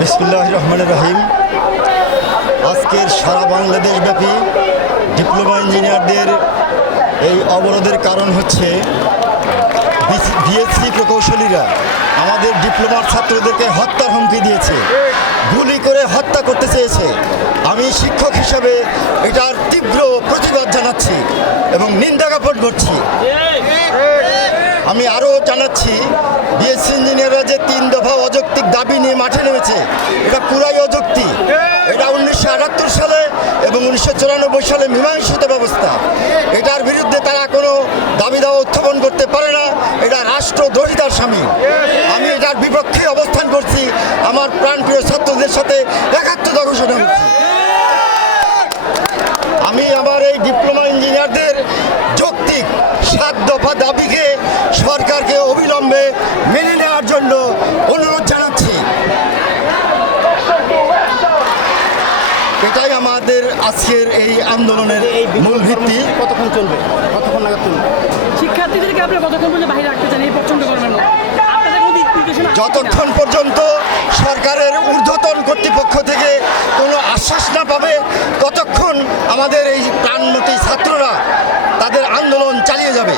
বিসমুল্লাহ রহমান রহিম। আজকের সারা বাংলাদেশ ব্যাপী ডিপ্লোমা ইঞ্জিনিয়ারদের এই অবরোধের কারণ হচ্ছে বিএসসি প্রকৌশলীরা আমাদের ডিপ্লোমার ছাত্রদেরকে হত্যার হুমকি দিয়েছে, গুলি করে হত্যা করতে চেয়েছে। আমি শিক্ষক হিসাবে এটার তীব্র প্রতিবাদ জানাচ্ছি এবং নিন্দা জ্ঞাপন করছি। আমি আরও জানাচ্ছি বিএসসি ইঞ্জিনিয়াররা যে তিন দফা অযৌক্তিক দাবি নিয়ে মাঠে নেমেছে, এটা পুরাই অযৌক্তিক। এটা উনিশশো আটাত্তর সালে এবং উনিশশো চুরানব্বই সালে মীমাংসিত ব্যবস্থা। এটার বিরুদ্ধে তারা কোনো দাবি দাওয়া উত্থাপন করতে পারে না, এটা রাষ্ট্রদ্রোহিতার স্বামী। আমি এটার বিপক্ষে অবস্থান করছি, আমার প্রাণপ্রিয় ছাত্রদের সাথে একাত্মতা ঘোষণা করছি। আমি আমার এই ডিপ্লোমা ইঞ্জিনিয়ারদের যৌক্তিক সাত দফা দাবিকে সরকারকে অবিলম্বে মেনে নেওয়ার জন্য অনুরোধ জানাচ্ছি এটাই আমাদের আজকের এই আন্দোলনের এই মূল ভিত্তি? কতক্ষণ চলবে? কতক্ষণ নাগাদ চলবে? শিক্ষার্থীদেরকে আপনি কতক্ষণ পর্যন্ত বাইরে রাখতে চান? এই প্রচণ্ড গরমের? যতক্ষণ পর্যন্ত সরকারের ঊর্ধ্বতন কর্তৃপক্ষ থেকে কোনো আশ্বাস না পাবে ততক্ষণ আমাদের এই প্রাণমতী ছাত্ররা তাদের আন্দোলন চালিয়ে যাবে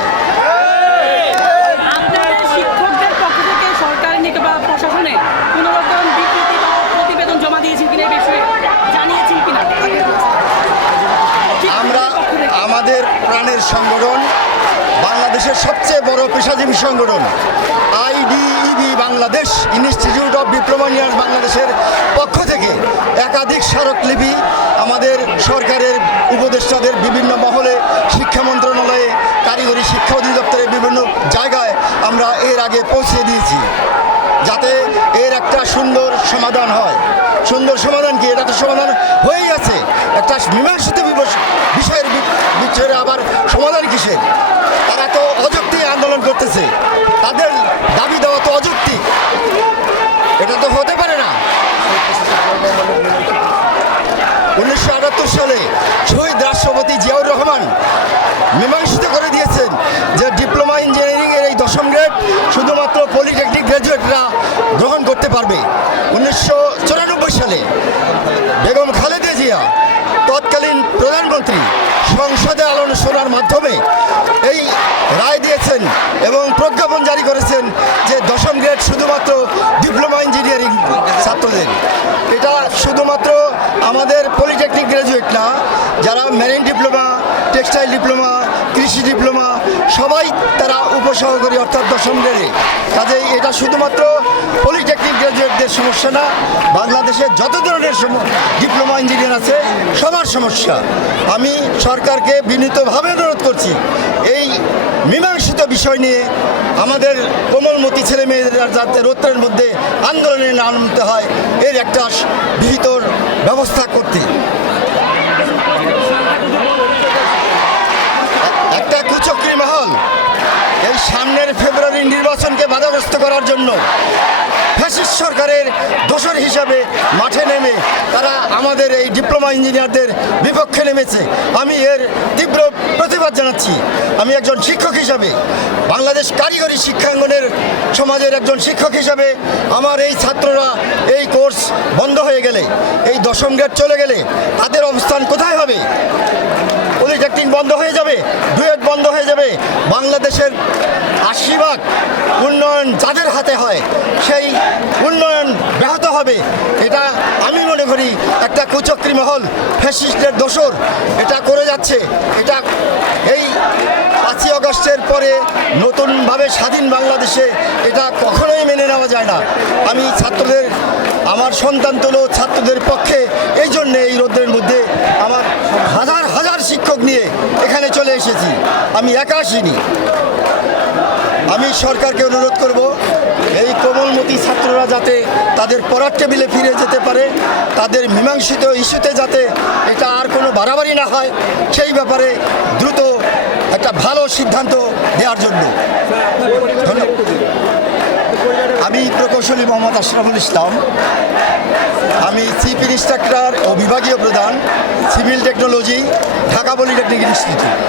আপনাদের শিক্ষকদের পক্ষ থেকে সরকারের নিতে বা প্রশাসনে কোনো রকম বিবৃতি বা প্রতিবেদন জমা দিয়েছেন কিনা এই বিষয়ে জানিয়েছেন কিনা আমরা শিক্ষকদের পক্ষ থেকে। আমাদের প্রাণের সংগঠন, বাংলাদেশের সবচেয়ে বড় পেশাজীবী সংগঠন, IDEB Bangladesh institute of diploma engineers বাংলাদেশের পক্ষ থেকে একাধিক স্মারকলিপি আমাদের সরকারের উপদেষ্টাদের বিভিন্ন মহলে, শিক্ষা মন্ত্রণালয়ে, কারিগরি শিক্ষা অধিদপ্তরের বিভিন্ন জায়গায় আমরা এর আগে পৌঁছে দিয়েছি, যাতে এর একটা সুন্দর সমাধান হয়। সুন্দর সমাধান কি? এটা তো সমাধান হয়েই আছে। একটা মীমাংসিত বিবস- বিষয়ের বি- বিষয়ে আবার সমাধান কিসের তারা তো অযৌক্তিক আন্দোলন করতেছে তাদের দাবি দেওয়া তো অযৌক্তিক এটা তো হতে পারে না উনিশশো আটাত্তর সালে শহীদ রাষ্ট্রপতি জিয়াউর রহমান মীমাংসিত করে দিয়েছেন যে ডিপ্লোমা ইঞ্জিনিয়ারিং এর এই দশম গ্রেড শুধুমাত্র পলিটেকনিক গ্র্যাজুয়েটরা গ্রহণ করতে পারবে। উনিশশো চুরানব্বই সালে বেগম খালেদা জিয়া তৎকালীন প্রধানমন্ত্রী সংসদে আলোচনার মাধ্যমে এই রায় দিয়েছেন এবং প্রজ্ঞাপন জারি করেছেন যে দশম গ্রেড শুধুমাত্র ডিপ্লোমা ইঞ্জিনিয়ারিং ছাত্রদের এটা শুধুমাত্র আমাদের পলিটেকনিক গ্র্যাজুয়েট না যারা মেরিন ডিপ্লোমা টেক্সটাইল ডিপ্লোমা কৃষি ডিপ্লোমা সবাই তারা উপসহকারী অর্থাৎ দশম গ্রেডে কাজেই এটা শুধুমাত্র পলিটেকনিক গ্র্যাজুয়েটদের সমস্যা না বাংলাদেশের যত ধরনের ডিপ্লোমা ইঞ্জিনিয়ার আছে, সবার সমস্যা। আমি সরকারকে বিনীতভাবে অনুরোধ করছি, এই মীমাংসিত বিষয় নিয়ে আমাদের কোমলমতি ছেলে মেয়েদের যাতে রৌদ্রের মধ্যে আন্দোলনে নামতে হয়, এর একটা বিহিতর ব্যবস্থা করতে একটা কুচক্রি মহল এই সামনের ফেব্রুয়ারি নির্বাচনকে বাধাগ্রস্ত করার জন্য ফ্যাসিস্ট সরকারের দোষর হিসাবে মাঠে নেমে তারা আমাদের এই ডিপ্লোমা ইঞ্জিনিয়ারদের বিপক্ষে নেমেছে। আমি এর তীব্র প্রতিবাদ জানাচ্ছি। আমি একজন শিক্ষক হিসাবে, বাংলাদেশ কারিগরি শিক্ষাঙ্গনের সমাজের একজন শিক্ষক হিসাবে আমার এই ছাত্ররা এই কোর্স বন্ধ হয়ে গেলে, এই দশম গ্রেড চলে গেলে তাদের অবস্থান কোথায় পলিটেকনিক বন্ধ হয়ে যাবে ডুয়েট বন্ধ হয়ে যাবে। বাংলাদেশের আশীর্বাদ উন্নয়ন যাদের হাতে হয়, সেই উন্নয়ন ব্যাহত হবে। এটা আমি মনে করি একটা কুচক্রি মহল ফ্যাসিস্টের দোসর এটা করে যাচ্ছে। এটা এই পাঁচই অগস্টের পরে নতুনভাবে স্বাধীন বাংলাদেশে এটা কখনোই মেনে নেওয়া যায় না। আমি ছাত্রদের, আমার সন্তান তুলো ছাত্রদের পক্ষে, এই জন্যে এই রোদ্রের মধ্যে আমার হাজার হাজার শিক্ষক নিয়ে এখানে চলে এসেছি। আমি একা আসিনি। আমি সরকারকে অনুরোধ করব, এই কোমলমতি ছাত্ররা যাতে তাদের পড়ার টেবিলে ফিরে যেতে পারে, তাদের মীমাংসিত ইস্যুতে যাতে এটা আর কোনো বাড়াবাড়ি না হয়, সেই ব্যাপারে দ্রুত একটা ভালো সিদ্ধান্ত দেওয়ার জন্য। ধন্যবাদ। আমি প্রকৌশলী মোহাম্মদ আশরাফুল ইসলাম। আমি চিফ ইনস্ট্রাক্টর ও বিভাগীয় প্রধান, civil technology, Dhaka polytechnic institute.